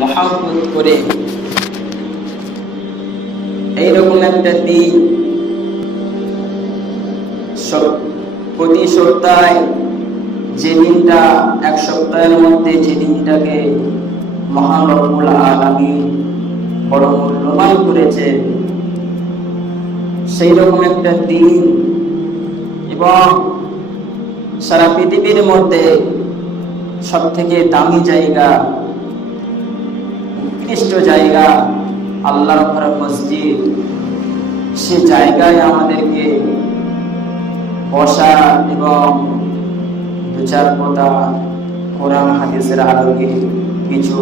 মহব্বত করে এইরকম একটা দিন প্রতি সপ্তাহে, যে দিনটা এক সপ্তাহের মধ্যে যে দিনটাকে মহান রব্বুল আলামিন বড় মূল্যবান করেছে, সেই রকম একটা দিন এবং সারা পৃথিবীর মধ্যে সব থেকে দামি জায়গা, উৎকৃষ্ট জায়গা আল্লাহর ঘর মসজিদ, সে জায়গায় আমাদেরকে বসা এবং দু চার কথা কোরআন হাদিসের আলোকে কিছু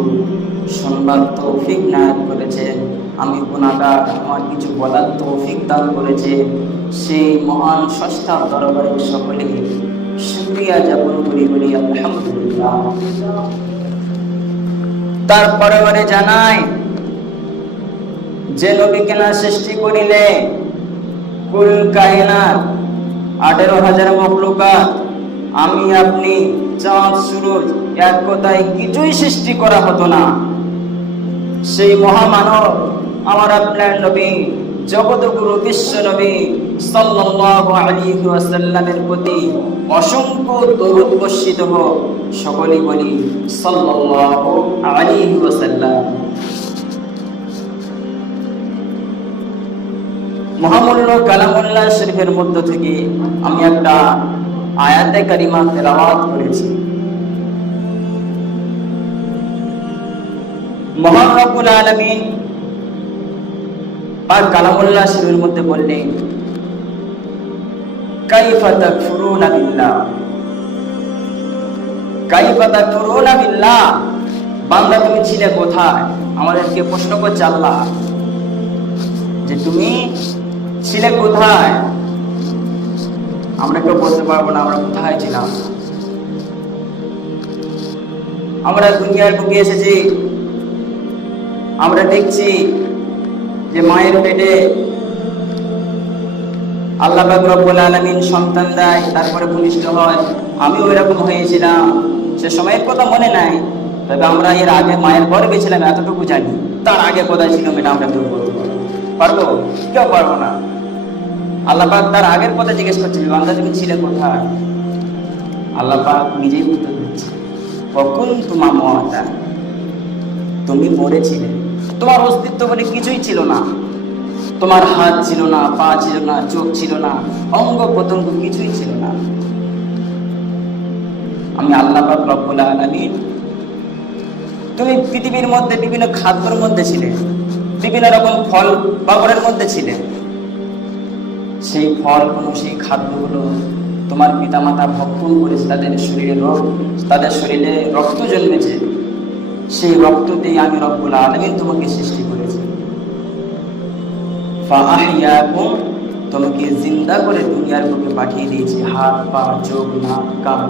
সংবাদ তৌফিক নায়ক করেছেন। আমি গুনাহগার, আমার কিছু বলার তৌফিক দান করেছে সেই মহান স্রষ্টার দরবারে সকলে শুকরিয়া জ্ঞাপন করি আলহামদুলিল্লাহ। তারপরে জানাই যে নবীকে না সৃষ্টি করিলে কুল কায়নাত 18,000 মখলুকাত, আমি আপনি, চাঁদ সূরজ, এক কথায় কিছুই সৃষ্টি করা হতো না। সেই মহামানব আমার আপনার নবী, জগৎগুরু বিশ্ব নবী সাল্লাল্লাহু আলাইহি ওয়াসাল্লামের প্রতি অসংখ্য দরুদ বর্ষিত হোক। সকলেই বলি সাল্লাল্লাহু আলাইহি ওয়াসাল্লাম। মহামূল্য কালামুল্লাহ শরীফের মধ্য থেকে আমি একটা আয়াতে কারিমা তেলাওয়াত করেছি। মহান রব্বুল আলামিন পাক কালামুল্লাহ শরীফের মধ্যে বললেন, কাইফা তাকফুরুনা বিল্লাহ, কাইফা তাকফুরুনা বিল্লাহ। বান্দা তুমি ছিলে কোথায়? আমাদেরকে প্রশ্ন করছে আল্লাহ যে তুমি ছিলে কোথায়? আমরা কেউ বলতে পারবো না আমরা কোথায় ছিলাম। আমরা দুনিয়ার বুকে এসেছি, আমরা দেখছি যে মায়ের পেটে আল্লাহ পাক রব্বুল আলামিন সন্তান দেয়, তারপরে ভূমিষ্ঠ হয়। আমি ওইরকম হয়েছিলাম, সে সময়ের কথা মনে নাই, তবে আমরা এর আগে মায়ের গর্ভে ছিলাম এতটুকু জানি। তার আগে কোথায় ছিলাম এটা আমরা কেউ বলতে পারবো? কেউ পারবো না। আল্লাহ পাক তার আগের কথা জিজ্ঞেস করছে, বান্দা তুমি ছিলে কোথায়? আল্লাহ পাক নিজেই উত্তর দিচ্ছে, কখন তোমার মহাতা, তুমি মরেছিলে, তোমার অস্তিত্ব বলে কিছুই ছিল না। তোমার হাত ছিল না, পা ছিল না, চোখ ছিল না, অঙ্গ প্রত্যঙ্গ কিছুই ছিল না। আমি আল্লাহ পাক রব্বুল আলামিন, তুমি পৃথিবীর মধ্যে বিভিন্ন খাদ্যের মধ্যে ছিলে, বিভিন্ন রকম ফল বাবরের মধ্যে ছিলে। সেই ফলগুলো, সেই খাদ্যগুলো তোমার পিতামাতা ভক্ষণ করেছে, তাদের শরীরে রক্ত জন্মেছে। সেই রক্ত দিয়ে আমি রব্বুল আলামিন তোমাকে সৃষ্টি করেছি। ফাআহইয়াকুম, তোমাকে জিন্দা করে দুনিয়ার বুকে পাঠিয়ে দিয়েছি। হাত, পা, চোখ, নাক, কান,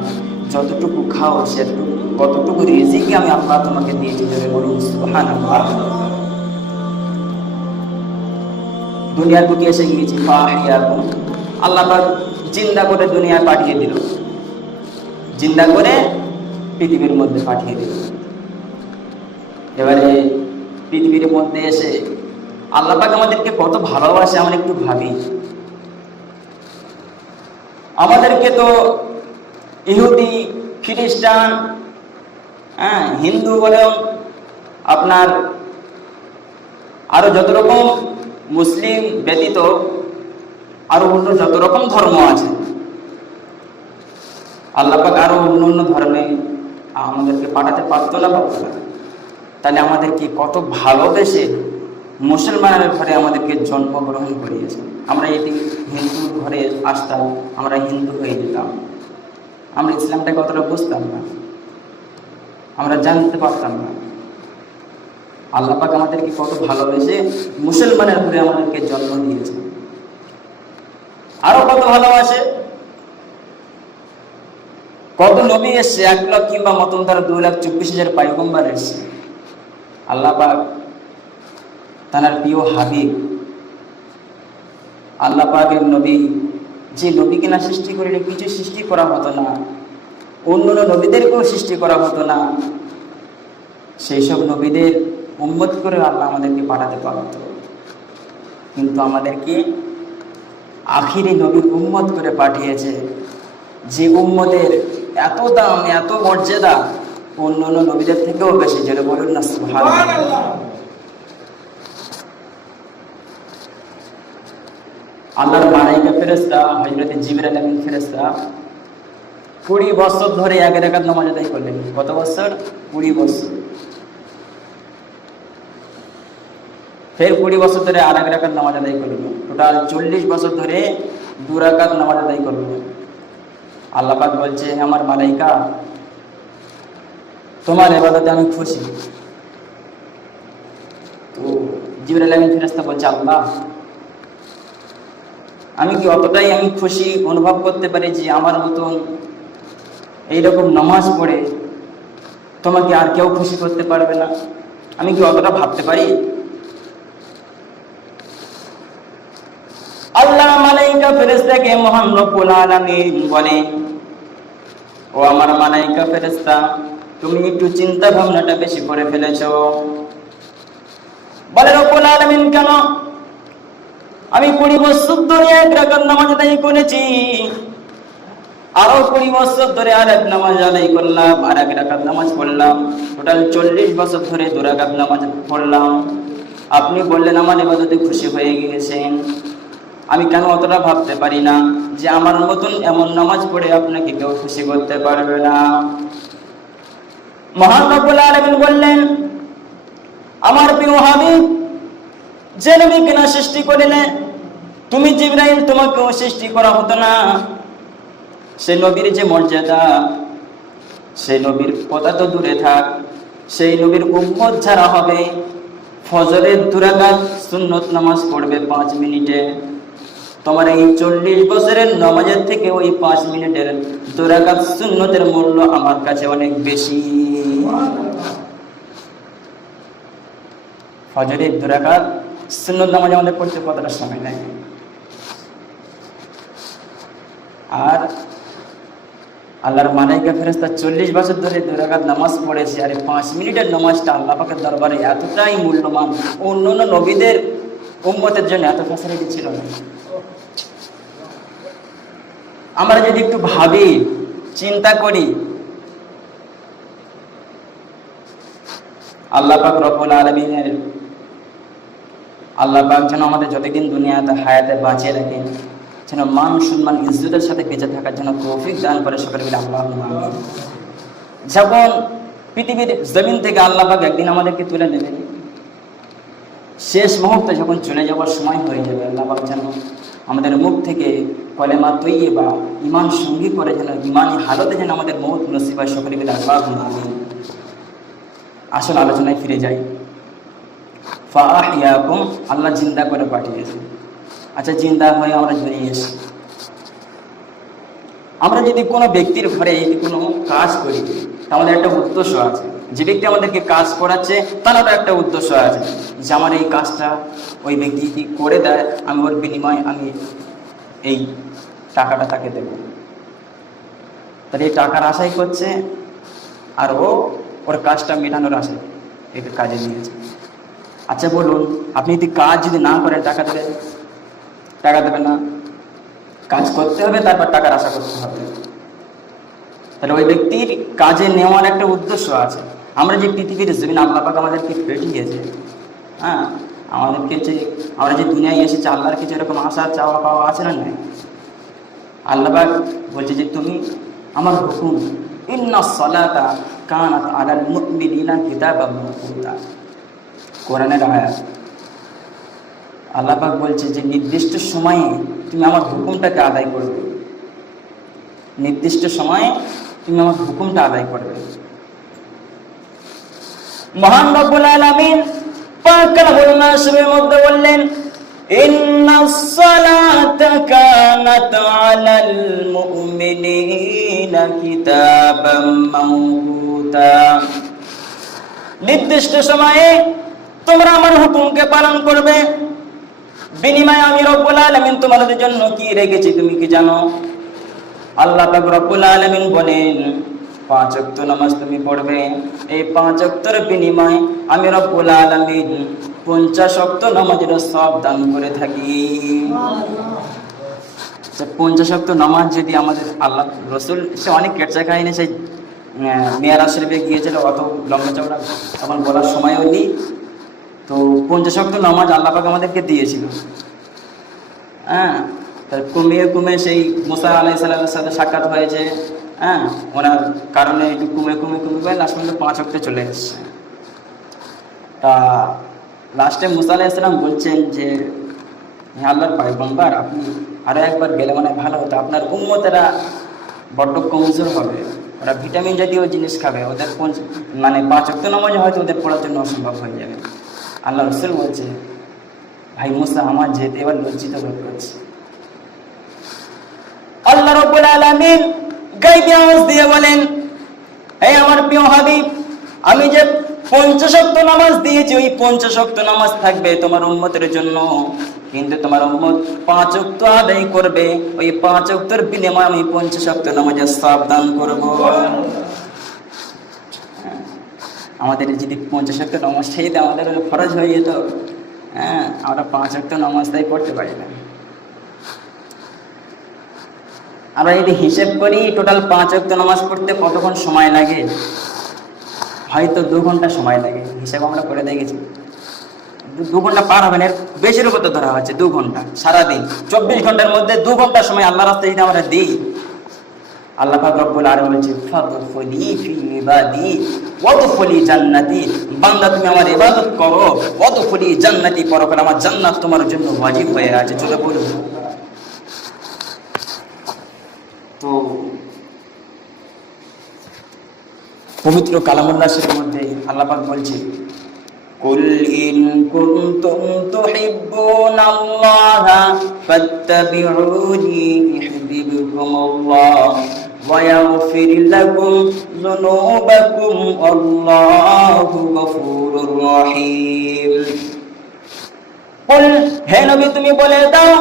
যতটুকু খাও সেটুকু, কতটুকু রিজিকি আমি আল্লাহ তোমাকে দিয়েছি। বলুন সুবহানাল্লাহ। দুনিয়ার বুকে এসে গিয়েছি, ফাআহইয়াকুম, আল্লাহ পাক জিন্দা করে দুনিয়ায় পাঠিয়ে দিল, জিন্দা করে পৃথিবীর মধ্যে পাঠিয়ে দিল। এবারে পৃথিবীর মধ্যে এসে আল্লাহ পাক আমাদেরকে কত ভালোবাসে আমরা একটু ভাবি। আমাদেরকে তো ইহুদি, খ্রিস্টান, হিন্দু বলেও, আপনার আরো যত রকম মুসলিম ব্যতীত আরো অন্য যত রকম ধর্ম আছে, আল্লাহ পাক আরো অন্য অন্য ধর্মে আমাদেরকে পাঠাতে পারতো না, পারতো না। তাহলে আমাদেরকে কত ভালোবেসে মুসলমানের ঘরে আমাদেরকে জন্মগ্রহণ করিয়েছে। আমরা যদি হিন্দু ঘরে আসতাম, আমরা হিন্দু হয়ে যেতাম, আমরা ইসলামটা কতটা বুঝতাম না, আমরা জানতে পারতাম না। আল্লাহ পাক আমাদেরকে কত ভালোবেসে মুসলমানের ঘরে আমাদেরকে জন্ম দিয়েছে। আরো কত ভালোবাসে, কত নবী এসছে, 1 লাখ কিংবা মতন তারা 2,24,000 পয়গম্বর এসছে। আল্লাহ পাক তার প্রিয় হাবিব, আল্লাহ পাকের নবী, যে নবীকে না সৃষ্টি করিলে কিছু সৃষ্টি করা হতো না, অন্য নবীদেরকেও সৃষ্টি করা হতো না, সেই সব নবীদের উম্মত করে আল্লাহ আমাদেরকে পাঠাতে পারত, কিন্তু আমাদেরকে আখিরি নবীর উম্মত করে পাঠিয়েছে, যে উম্মতের এত দাম, এত মর্যাদা অন্য অন্য নবীদের থেকেও বেশি। যেটা বলুন না সুবহানাল্লাহ। আল্লাহর মালাইকা ফেরেশতা হযরত জিবরাইল আমিন ফেরেশতা 20 বছর ধরে এক রাকাত নামাজ আদায় করলেন। কত বছর? 20 বছর। ফের 20 বছর ধরে আর এক রাকাত নামাজ আদায় করলেন। টোটাল 40 বছর ধরে 2 রাকাত নামাজ আদায় করলেন। আল্লাহ পাক বলছে, আমার মালাইকা, তোমার ইবাদতে আমি খুশি। তো জিবরাইল আমিন ফেরেশতা বলছে, আল্লাহ, আমি কি অতটাই আমি খুশি অনুভব করতে পারি যে আমার মতন এইরকম নামাজ পড়ে তোমাকে আর কেউ খুশি করতে পারবে না? আমি কি অতটা ভাবতে পারি? আল্লাহ মালাইকা ফেরেশতাকে মহান রব্বুল আলামিন বলে, ও আমার মালাইকা ফেরেশতা, তুমি একটু চিন্তা ভাবনাটা বেশি করে ফেলেছো। বলে, রব্বুল আলামিন, কেন? আমি 20 বছর ধরে এক রাকাত নামাজ আদায় করেছি, আরো 20 বছর ধরে আর এক নামাজ আদায় করলাম, আর এক রাকাত নামাজ পড়লাম, টোটাল 40 বছর ধরে 2 রাকাত নামাজ পড়লাম। আপনি বললেন আমার ইবাদতে খুশি হয়ে গিয়েছেন। আমি কেন অতটা ভাবতে পারি না যে আমার মতন এমন নামাজ পড়ে আপনাকে কেউ খুশি করতে পারবে না? মহান রব্বুল আলামিন বললেন, আমার প্রিয় হাবিব, যে নবীকে না সৃষ্টি করিলে তুমি জিবরাইল, তোমাকেও সৃষ্টি করা হতো না। সেই নবীর যে মর্যাদা, সেই নবীর কথা তো দূরে থাক, সেই নবীর উম্মত যারা হবে ফজরের 2 রাকাত সুন্নত নামাজ পড়বে 5 মিনিটে, তোমার এই 40 বছরের নামাজের থেকে ওই 5 মিনিটের 2 রাকাত সুন্নতের মূল্য আমার কাছে অনেক বেশি। ফজরের 2 রাকাত সুন্নত নামাজ আমাদের পড়তে কতটা সময় লাগে? আর আল্লাহর মালাইকা ফেরেশতা 40 বছর ধরে 2 রাকাত নামাজ পড়েছে, আর 5 মিনিটের নামাজটা আল্লাহ পাকের দরবারে এতটাই মূল্যবান, অন্য অন্য নবীদের উম্মতের জন্য এত ফ্যাসিলিটি ছিল না। আমরা যদি একটু ভাবি, চিন্তা করি, আল্লাহ পাক রব্বুল আলামিনের, আল্লাহ পাক যেন আমাদের যতদিন দুনিয়াতে হায়াতে বাঁচিয়ে রাখেন, যেন মান সম্মান ইজ্জতের সাথে বেঁচে থাকার জন্য তৌফিক দান করে সকলে মিলে আল্লাহুম্মা আমিন। যখন পৃথিবীর জমিন থেকে আল্লাহ পাক একদিন আমাদেরকে তুলে নেবেন, শেষ মুহূর্তে যখন চলে যাওয়ার সময় হয়ে যাবে, আল্লাহ পাক যেন আমাদের মুখ থেকে কলেমা তৈয়বা ঈমান সঙ্গী করে যেন ঈমানি হালতে যেন আমাদের মওত নসিব হয়, সকলে মিলে আল্লাহুম্মা আমিন। আসল আলোচনায় ফিরে যাই। ফাআহইয়াকুম, আল্লাহ জিন্দা করে পাঠিয়েছে। আচ্ছা, জিন্দা হয়ে আমরা বেরিয়ে এসি, আমরা যদি কোনো ব্যক্তির ঘরে কোনো কাজ করি, আমাদের একটা উদ্দেশ্য আছে। যে ব্যক্তি আমাদেরকে কাজ করাচ্ছে তারও একটা উদ্দেশ্য আছে, যে আমার এই কাজটা ওই ব্যক্তি কি করে দেয়, আমি ওর বিনিময়ে আমি এই টাকাটা তাকে দেব। তাহলে এই টাকার আশাই করছে, আর ও ওর কাজটা মেটানোর আশায় এই কাজে নিয়েছে। আচ্ছা বলুন, আপনি যদি কাজ যদি না করেন টাকা দেবেন? টাকা দেবেন না, কাজ করতে হবে, তারপর টাকার আশা করতে হবে। তাহলে ওই ব্যক্তির কাজে নেওয়ার একটা উদ্দেশ্য আছে। আমরা যে পৃথিবীর জমিন আল্লাহ পাক আমাদেরকে পেটিয়েছে, হ্যাঁ, আমাদেরকে যে আমরা যে দুনিয়ায় এসেছি, আল্লাহর কিছু এরকম আশা চাওয়া পাওয়া আছে না? নাই। আল্লাহ পাক বলছে যে তুমি আমার হুকুম, ইন্নাস সালাতা কানাত আলাল মুমিনিনা কিতাবাম মাওকুতা, কোরআনের আয়াত। আল্লাহ পাক বলছে যে নির্দিষ্ট সময়ে তুমি আমার হুকুমটাকে আদায় করবে, নির্দিষ্ট সময়ে তুমি আমার হুকুমটা আদায় করবে। মহান রব্বুল আলামিন পাক কালামুল মাসুমের মধ্যে বললেন, ইন্নাস সালাতা কানাত আলাল মুমিনিনা কিতাবাম মাওকুতা, নির্দিষ্ট সময়ে তোমরা আমার হুকুমকে পালন করবে, বিনিময়ে আমি রব্বুল আলামিন তোমাদের জন্য কি রেখেছি তুমি কি জানো? আল্লাহ পাক রব্বুল আলামিন বলেন, 5 ওয়াক্ত নামাজ তুমি পড়বে, এই 5 ওয়াক্তের বিনিময়ে আমি রব্বুল আলামিন 50 ওয়াক্ত নামাজের সওয়াব দান করে থাকি। 50 ওয়াক্ত নামাজ যদি আমাদের আল্লাহ রসুল, সে অনেক কেটচা কাহিনী, সেই মেয়ারাজ শরীফে গিয়েছিল, অত লম্বা চওড়া তখন বলার সময়ও নেই। তো 50 ওয়াক্ত নামাজ আল্লাহ পাক আমাদেরকে দিয়েছিল। হ্যাঁ, কমিয়ে কমে সেই মুসা আলাইহিস সালামের সাথে সাক্ষাৎ হয়েছে। হ্যাঁ, ওনার কারণে একটু কমে লাস্ট পর্যন্ত 5 ওয়াক্তে চলে এসছে। তা লাস্টে মুসা আলাইহিস সালাম বলছেন যে, হে আল্লাহর পয়গম্বর, আপনি আরো একবার গেলে মানে ভালো হতো। আপনার উম্মতেরা বড্ড কমজোর হবে, ওরা ভিটামিন জাতীয় জিনিস খাবে, ওদের 5 ওয়াক্ত নামাজ হয়তো ওদের পড়ার জন্য অসম্ভব হয়ে যাবে। আল্লাহ রাসূল বলছে, ভাই মুসা, আমার যেতে এবার লজ্জিত বোধ করছে। আল্লাহ রাব্বুল আলামিন গায়বী আওয়াজ দিয়ে বলেন, হে আমার প্রিয় হাবিব, আমি যে 50 ওয়াক্ত নামাজ দিয়েছি, ওই 50 ওয়াক্ত নামাজ থাকবে তোমার উম্মতের জন্য, কিন্তু তোমার উম্মত 5 ওয়াক্ত আদায় করবে, ওই 5 ওয়াক্তের বিনিময়ে আমি 50 ওয়াক্ত নামাজের সওয়াব দান করব। আমাদের যদি 50 ওয়াক্ত নামাজ চাইতে আমাদের ফরজ হয়ে যেত, হ্যাঁ, আমরা 5 ওয়াক্ত নামাজ তাই পড়তে পারি না। আমরা যদি হিসেব করি টোটাল 5 ওয়াক্ত নামাজ পড়তে কতক্ষণ সময় লাগে, হয়তো 2 ঘন্টা সময় লাগে। হিসেব আমরা করে দেখেছি, 2 ঘন্টা পার হবে না, এর বেশির উপর ধরা হচ্ছে 2 ঘন্টা। সারাদিন 24 ঘন্টার মধ্যে 2 ঘন্টা সময় আল্লাহ রাস্তায় যদি আমরা দিই, আল্লাহ পাক রব্বুল আলামিন বলছে, ফাদখুলি ফি ইবাদি ওয়াদখুলি জান্নাতি, বান্দা তুমি আমার ইবাদত করো, ওয়াদখুলি জান্নাতি, পরকাল আমার জান্নাত তোমার জন্য ওয়াজিব হয়ে আছে। চলে বলুন। তো পবিত্র কালামুল্লাহ শরীফের মধ্যে আল্লাহ পাক বলছে, কুল ইন কুনতুম তুহিব্বুনাল্লাহা ফাত্তাবিউনি ইউহিব্বুকুমুল্লাহ ওয়া ইয়াগফির লাকুম যুনুবাকুম আল্লাহু গফুরুর রহিম। কুল, হে নবী তুমি বলে দাও,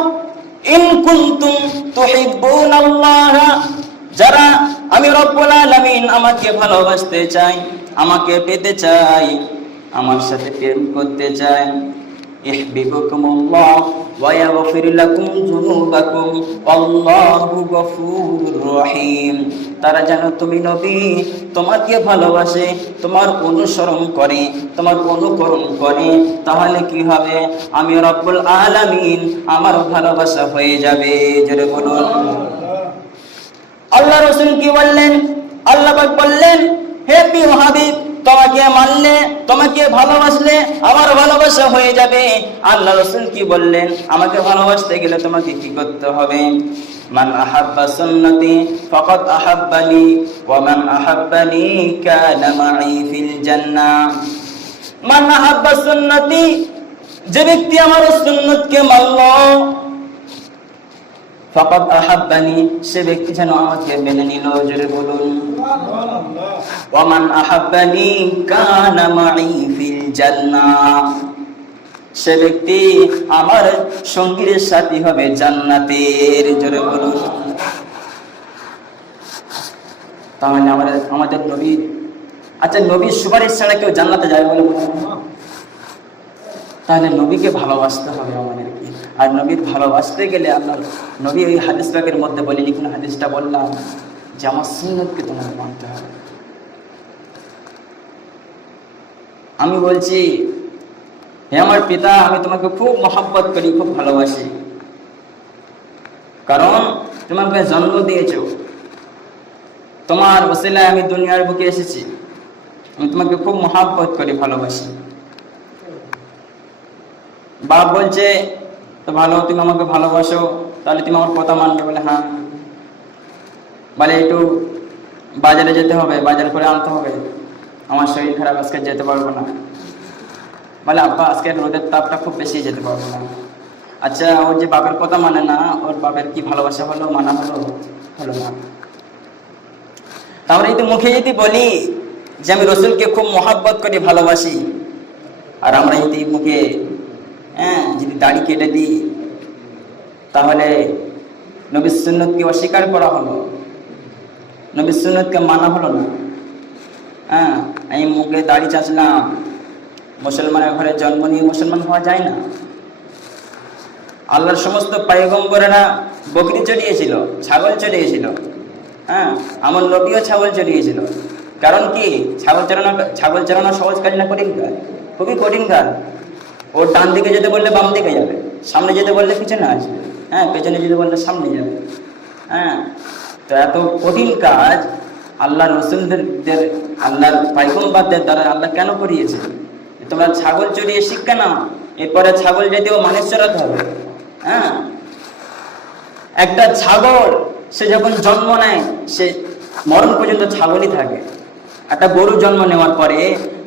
ইন কুনতুম তুহিব্বুনাল্লাহা, যারা আমি রব্বুল আলামিন আমাকে ভালোবাসতে চাই, আমাকে পেতে চাই, আমার সাথে প্রেম করতে চাই, ইউহিব্বুকুমুল্লাহ ওয়া ইয়াগফির লাকুম যুনুবাকুম আল্লাহু গফুরুর রহিম, তারা যেন তুমি নবী তোমাকে ভালোবাসে, তোমার অনুসরণ করে, তোমার অনুকরণ করে, তাহলে কি হবে, আমি রব্বুল আলামিন আমার ভালোবাসা হয়ে যাবে। জোরে বলুন। আল্লাহ রাসূল কি বললেন? আল্লাহ পাক বললেন, হে প্রিয় হাবিব, তোমাকে মানলে, তোমাকে ভালোবাসলে আমার ভালোবাসা হয়ে যাবে। আল্লাহ রাসূল কি বললেন? আমাকে ভালোবাসতে গেলে তোমাকে কি করতে হবে? মান আহাব্বা সুন্নতি ফাকাদ আহাব্বানি ওয়া মান আহাব্বানি কানা মাই ফিল জান্নাহ। মান আহাব্বা সুন্নতি, যে ব্যক্তি আমার সুন্নতকে মানল, ফাকাদ আহাব্বানি, সে ব্যক্তি যেন আমাকে মেনে নিল। জোরে বলুন। ওয়া মান আহাব্বানি কানা মাই ফিল জান্নাহ, সে ব্যক্তি আমার সঙ্গীর সাথী হবে জান্নাতের। জোরে বলুন। তাহলে আমাদের নবী, আচ্ছা নবীর সুপারিশ ছাড়া কেউ জান্নাতে যাবে বলে বলুন? তাহলে নবীকে ভালোবাসতে হবে আমাদেরকে। আর নবীর ভালোবাসতে গেলে আল্লাহ নবী ওই হাদিস পাকের মধ্যে বলেনি, কোন হাদিসটা বললাম যে আমার সুন্নতকে তোমাকে মানতে হবে। আমি বলছি, হে আমার পিতা, আমি তোমাকে খুব মহব্বত করি, খুব ভালোবাসি, কারণ তোমাকে জন্ম দিয়েছো, তোমার ওসিলায় আমি দুনিয়ার বুকে এসেছি, আমি তোমাকে খুব মহব্বত করি, ভালোবাসি। বাপ বলছে, তো ভালো, তুমি আমাকে ভালোবাসো, তাহলে তুমি আমার কথা মানবে? বলে হ্যাঁ। বলে একটু বাজারে যেতে হবে, বাজার করে আনতে হবে, আমার শরীর খারাপ, আজকে যেতে পারবো না। বলে আব্বা আজকে রোদের তাপটা খুব বেশি, যেতে পারবো না। আচ্ছা, ওর যে বাপের কথা মানে না, ওর বাপের কি ভালোবাসা হলো, মানা হলো? হলো না। তাহলে এই মুখে যদি বলি যে আমি রসুলকে খুব মহব্বত করি, ভালোবাসি, আর আমরা যদি মুখে যদি দাড়ি কেটে দিই, তাহলে নবীর সুন্নতকে অস্বীকার করা হলো। নবীর সুন্নতকে মানা হলো না। হ্যাঁ, আমি মুখে দাড়ি চাচলাম, মুসলমানের ঘরে জন্ম নিয়ে মুসলমান হওয়া যায় না। আল্লাহর সমস্ত পয়গম্বরেরা বকরি চড়িয়েছিল, ছাগল চড়িয়েছিল। হ্যাঁ, আমার নবীও ছাগল চড়িয়েছিল। কারণ কি, ছাগল চড়ানো সহজ কাজ না, কঠিন কাজ, খুবই কঠিন কাজ। ও ডান দিকে যেতে বললে বাম দিকে যাবে, সামনে যেতে বললে পিছনে আসবে, হ্যাঁ, পেছনে যেতে বললে সামনে যাবে। হ্যাঁ, তো এত কঠিন কাজ আল্লাহ রসুলদের, আল্লাহর পয়গম্বরদের দ্বারা আল্লাহ কেন করিয়েছে? তোমরা ছাগল চড়িয়ে শিক্ষা নাও, এরপরে ছাগল যেতেও মানুষ চড়াতে হবে। হ্যাঁ, একটা ছাগল সে যখন জন্ম নেয় সে মরণ পর্যন্ত ছাগলই থাকে। একটা গরু জন্ম নেওয়ার পরে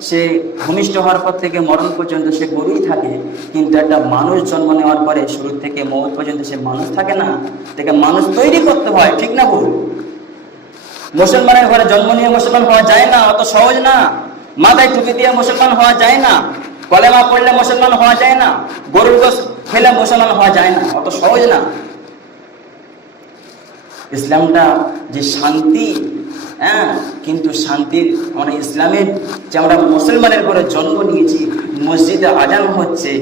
সে ভূমিষ্ঠ হওয়ার পর থেকে মরণ পর্যন্ত সে গরুই থাকে। কিন্তু একটা মানুষ জন্ম নেওয়ার পরে শুরু থেকে মৌত পর্যন্ত সে মানুষ থাকে না, তাকে মানুষ তৈরি করতে হয়, ঠিক না ভুল? মুসলমানের ঘরে জন্ম নিয়ে মুসলমান হওয়া যায় না, অত সহজ না। মাথায় টুপি দিয়ে মুসলমান হওয়া যায় না, কলেমা পড়লে মুসলমান হওয়া যায় না, গরুর গোশত খেলে মুসলমান হওয়া যায় না, অত সহজ না। ইসলামটা যে শান্তি, হ্যাঁ, কিন্তু শান্তির আমরা ইসলামের যে আমরা মুসলমানের ঘরে জন্ম নিয়েছি, মসজিদে আজান হচ্ছে,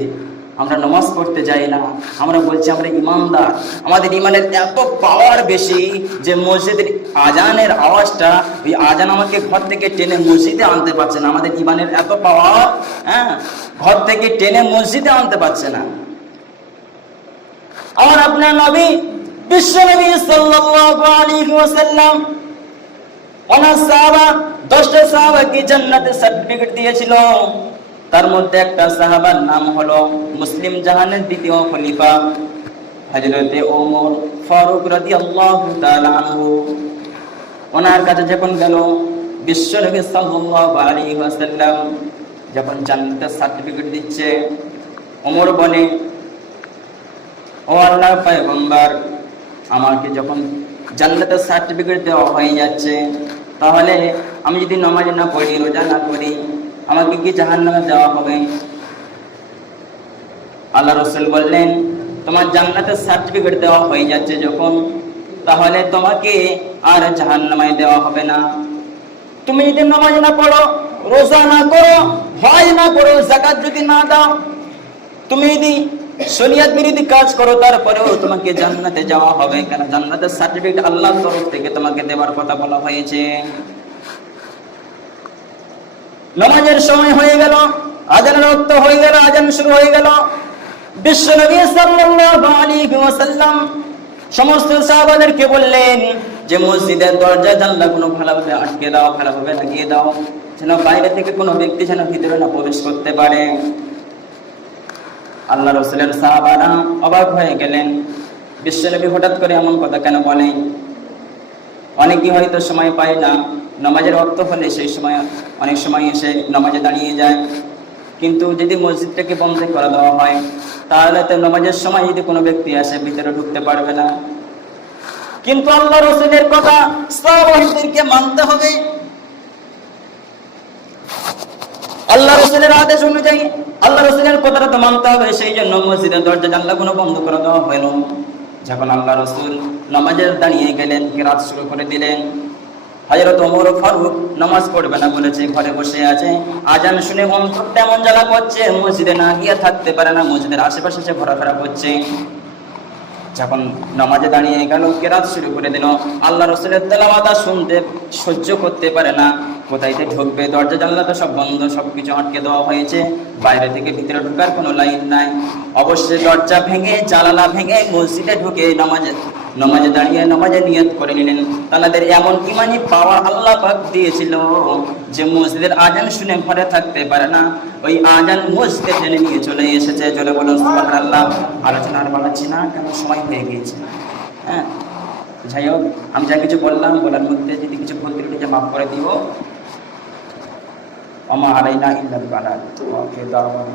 আমরা নামাজ পড়তে যাই না, আমরা বলছি আমরা ইমানদার। আমাদের ইমানের এত পাওয়ার বেশি যে মসজিদের আজানের আওয়াজটা, ওই আজান আমাকে ঘর থেকে টেনে মসজিদে আনতে পারছে না। আমাদের ইমানের এত পাওয়ার, হ্যাঁ, ঘর থেকে টেনে মসজিদে আনতে পারছে না। আমার আপনার নবী বিশ্বনবী সাল্লাল্লাহু আলাইহি ওয়াসাল্লাম ওনার সাহাবা 10টা সাহাবাকে জান্নাতের সার্টিফিকেট দিয়েছিল। তার মধ্যে একটা সাহাবার নাম হলো মুসলিম জাহানের দ্বিতীয় খলিফা হযরতে ওমর ফারুক রাদিয়াল্লাহু তাআলা আনহু। ওনার কাছে যখন গেল বিশ্বনবী সাল্লাল্লাহু আলাইহি ওয়াসাল্লাম যখন জান্নাতের সার্টিফিকেট দিচ্ছে, ওমর বলে, ও আল্লাহর পয়গম্বর, আমাকে যখন জান্নাতের সার্টিফিকেট দেওয়া হয়ে যাচ্ছে, তাহলে আমি যদি নামাজ না পড়ি, রোজা না করি, আমাকে কি জাহান্নামে দেওয়া হবে? আল্লাহ রাসূল বললেন, তোমার জান্নাতের সার্টিফিকেট দেওয়া হয়ে যাচ্ছে যখন, তাহলে তোমাকে আর জাহান্নামে দেওয়া হবে না। তুমি যদি নামাজ না পড়ো, রোজা না করো, হজ না করো, যাকাত যদি না দাও, তুমি যদি শরীয়ত বিরোধী কাজ করো, তারপরেও তোমাকে জান্নাতে যাওয়া হবে। কেন? জান্নাতের সার্টিফিকেট আল্লাহর তরফ থেকে তোমাকে দেওয়ার কথা বলা হয়েছে। নামাজের সময় হয়ে গেল, আজানের ওয়াক্ত হয়ে গেল, আজান শুরু হয়ে গেল। বিশ্বনবী সাল্লাল্লাহু আলাইহি ওয়াসাল্লাম সমস্ত সাহাবাদেরকে বললেন যে মসজিদের দরজা জানলাগুলো ভালোভাবে আটকে দাও, ভালোভাবে লাগিয়ে দাও, যেন বাইরে থেকে কোনো ব্যক্তি যেন ভিতরে না প্রবেশ করতে পারে। আল্লাহ রাসূলের সাহাবারা অবাক হয়ে গেলেন, বিশ্বনবী হঠাৎ করে এমন কথা কেন বলে? অনেকেই হয়তো সময় পায় না, নামাজের ওয়াক্ত হলে সেই সময় অনেক সময় এসে নামাজে দাঁড়িয়ে যায়। কিন্তু যদি মসজিদটাকে বন্ধ করে দেওয়া হয়, তাহলে তো নামাজের সময় যদি কোনো ব্যক্তি আসে ভিতরে ঢুকতে পারবে না। কিন্তু আল্লাহ রাসূলের কথা সাহাবাদেরকে মানতে হবে। আল্লাহ রাসূলের আদেশ অনুযায়ী আল্লাহ রাসূলের কথাটা তো মানতে হবে। সেই জন্য মসজিদের দরজা জানলাগুলো বন্ধ করে দেওয়া হলো। যখন আল্লাহ রাসূল নামাজে দাঁড়িয়ে গেলেন, কিরাত শুরু করে দিলেন, হযরত ওমর ফারুক নামাজ পড়বে না বলেছে, ঘরে বসে আছে। আজান শুনে অন্তরটা এমন জ্বালা করছে, মসজিদে না গিয়ে থাকতে পারে না, মসজিদের আশেপাশে সে ঘোরাফেরা করছে। যখন নামাজে দাঁড়িয়ে গেল, কিরাত শুরু করে দিল, আল্লাহ রাসূলের তেলাওয়াত শুনতে সহ্য করতে পারে না। কোথায় ঢুকবে? দরজা জানলা তো সব বন্ধ, সবকিছু আটকে দেওয়া হয়েছে, বাইরে থেকে ভিতরে ঢোকার কোনো লাইন নাই। অবশ্যই দরজা ভেঙে, জানালা ভেঙে মসজিদে ঢুকে নামাজে দাঁড়িয়ে নামাজে নিয়ত করে নিলেন। তাদের এমন ইমানি পাওয়ার আল্লাহ পাক দিয়েছিল যে মসজিদের আজান শুনে ঘরে থাকতে পারে না, ওই আজান মসজিদে টেনে নিয়ে চলে এসেছে। চলে বলুন সুবহানাল্লাহ। আলোচনা আর বাড়াচ্ছি না, কেন সময় হয়ে গিয়েছে। হ্যাঁ, যাই হোক, আমি যা কিছু বললাম, বলার মধ্যে যদি কিছু ভুল ত্রুটি মাফ করে দিব। ওমা আলাইনা ইল্লাল বালাগ। ওকে, দাওয়াত